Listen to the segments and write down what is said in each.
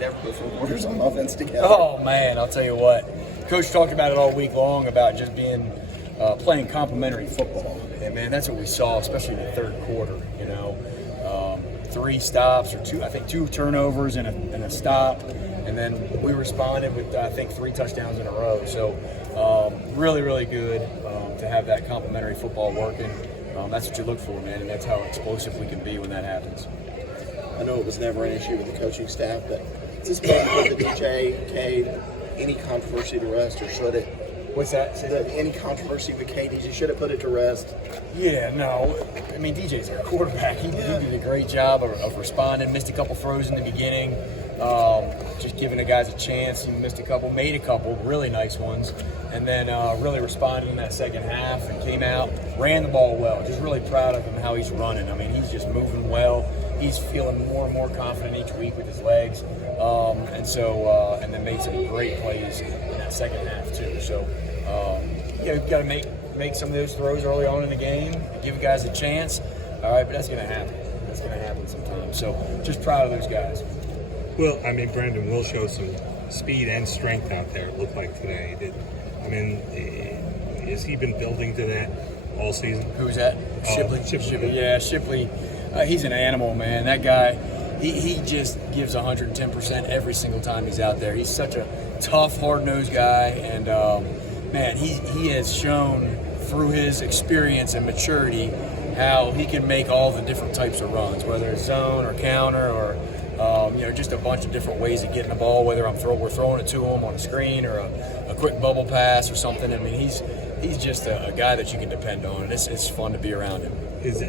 could ever put 4 quarters on offense together. Oh, man, I'll tell you what. Coach talked about it all week long about just being playing complementary football. And, man, that's what we saw, especially in the third quarter, 3 stops or 2 turnovers and a stop. And then we responded with, I think, 3 touchdowns in a row. So really, really good to have that complementary football working. That's what you look for, man, and that's how explosive we can be when that happens. I know it was never an issue with the coaching staff, but is this point with the DJ, Cade, any controversy to rest, or should it? What's that? Any controversy with Cade, you should have put it to rest. Yeah, no. I mean, DJ's our quarterback. He did a great job of responding. Missed a couple throws in the beginning. Just giving the guys a chance. He missed a couple, made a couple really nice ones, and then really responded in that second half and came out, ran the ball well. Just really proud of him how he's running. I mean, he's just moving well. He's feeling more and more confident each week with his legs, and then made some great plays in that second half too. So you've got to make some of those throws early on in the game, give guys a chance. All right, but that's going to happen. That's going to happen sometimes. So just proud of those guys. Well, I mean, Brandon will show some speed and strength out there, it looked like today. Has he been building to that all season? Who's that? Shipley. Shipley. Yeah, Shipley. He's an animal, man. That guy, he just gives 110% every single time he's out there. He's such a tough, hard-nosed guy, and, man, he has shown through his experience and maturity how he can make all the different types of runs, whether it's zone or counter or just a bunch of different ways of getting the ball, whether we're throwing it to him on a screen or a quick bubble pass or something. I mean, he's just a guy that you can depend on, and it's fun to be around him. Is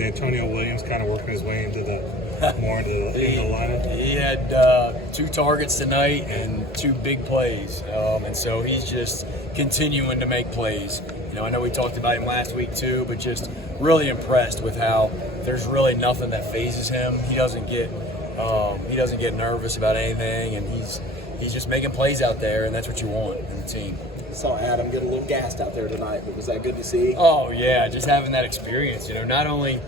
Antonio Williams kind of working his way into the lineup? He had 2 targets tonight and 2 big plays, and so he's just continuing to make plays. I know we talked about him last week too, but just really impressed with how there's really nothing that phases him. He doesn't get nervous about anything, and he's just making plays out there, and that's what you want in the team. I saw Adam get a little gassed out there tonight, but was that good to see? Oh yeah, just having that experience. Not only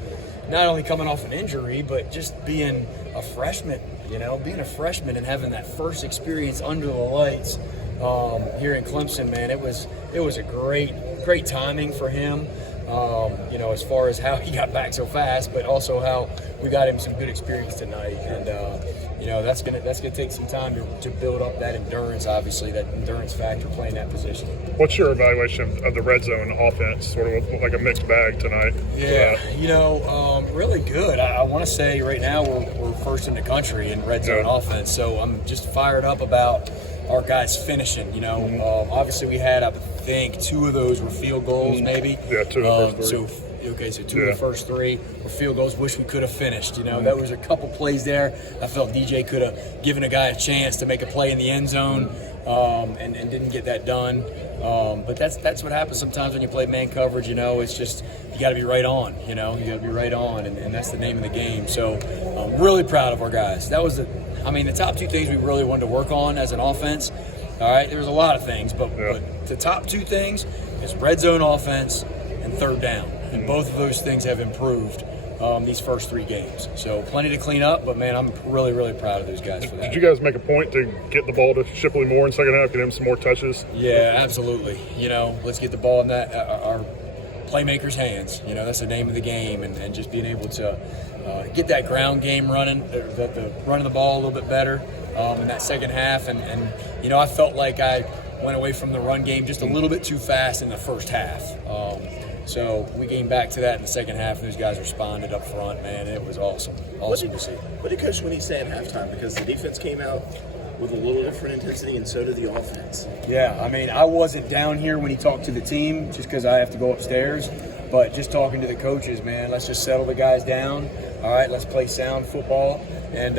coming off an injury, but just being a freshman. Being a freshman and having that first experience under the lights here in Clemson, man, it was a great timing for him. As far as how he got back so fast, but also how we got him some good experience tonight, and that's gonna take some time to build up that endurance. Obviously, that endurance factor playing that position. What's your evaluation of the red zone offense? Sort of like a mixed bag tonight. Yeah, really good. I want to say right now we're first in the country in red zone offense, so I'm just fired up about our guys finishing. Obviously we had, I think, 2 of those were field goals, maybe. Yeah, 2 of the first 3. So 2 of the first 3 were field goals. Wish we could have finished. There was a couple plays there. I felt DJ could have given a guy a chance to make a play in the end zone, and didn't get that done. But that's what happens sometimes when you play man coverage. It's just you got to be right on. You got to be right on, and that's the name of the game. So I'm really proud of our guys. That was the top 2 things we really wanted to work on as an offense. All right, there's a lot of things, but the top 2 things is red zone offense and third down. And both of those things have improved these first 3 games. So plenty to clean up, but, man, I'm really, really proud of those guys for that. Did you guys make a point to get the ball to Shipley more in second half, get him some more touches? Yeah, absolutely. Let's get the ball in that our playmakers' hands. That's the name of the game, and just being able to get that ground game running, the running the ball a little bit better in that second half. And I felt like I went away from the run game just a little bit too fast in the first half. So we came back to that in the second half, and those guys responded up front, man. It was awesome to see. What did Coach Winnie say at halftime? Because the defense came out with a little different intensity, and so did the offense. Yeah, I wasn't down here when he talked to the team just because I have to go upstairs. But just talking to the coaches, man, let's just settle the guys down. All right, let's play sound football and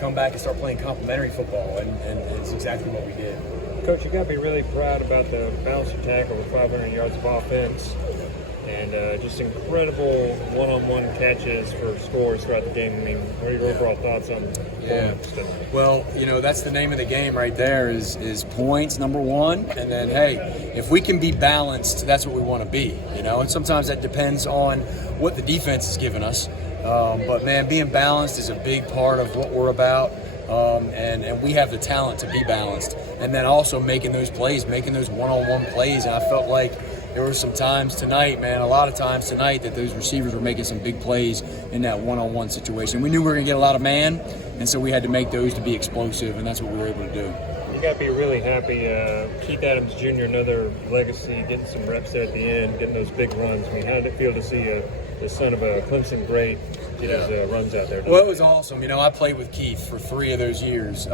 come back and start playing complementary football, and it's exactly what we did. Coach, you got to be really proud about the balance attack over 500 yards of offense, and just incredible one-on-one catches for scores throughout the game. What are your overall thoughts on points tonight? Well, that's the name of the game right there is points, number 1. And then, hey, if we can be balanced, that's what we want to be, And sometimes that depends on what the defense is giving us. But, man, being balanced is a big part of what we're about. and we have the talent to be balanced. And then also making those plays, making those one-on-one plays. And I felt like there were some times tonight, man, a lot of times tonight that those receivers were making some big plays in that one-on-one situation. We knew we were going to get a lot of man, and so we had to make those to be explosive, and that's what we were able to do. You got to be really happy. Keith Adams Jr., another legacy, getting some reps there at the end, getting those big runs. I mean, how did it feel to see the son of a Clemson great get his runs out there? Well, it was awesome. You know, I played with Keith for 3 of those years.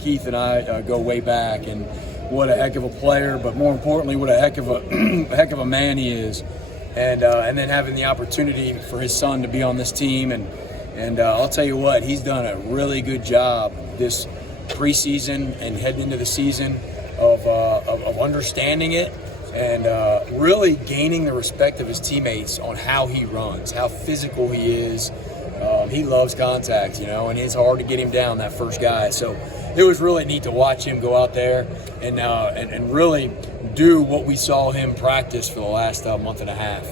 Keith and I go way back, and what a heck of a player, but more importantly, what a heck of a man he is. And then having the opportunity for his son to be on this team, and I'll tell you what, he's done a really good job this preseason and heading into the season of understanding it and really gaining the respect of his teammates on how he runs, how physical he is. He loves contact, you know, and it's hard to get him down, that first guy. So it was really neat to watch him go out there and really do what we saw him practice for the last month and a half.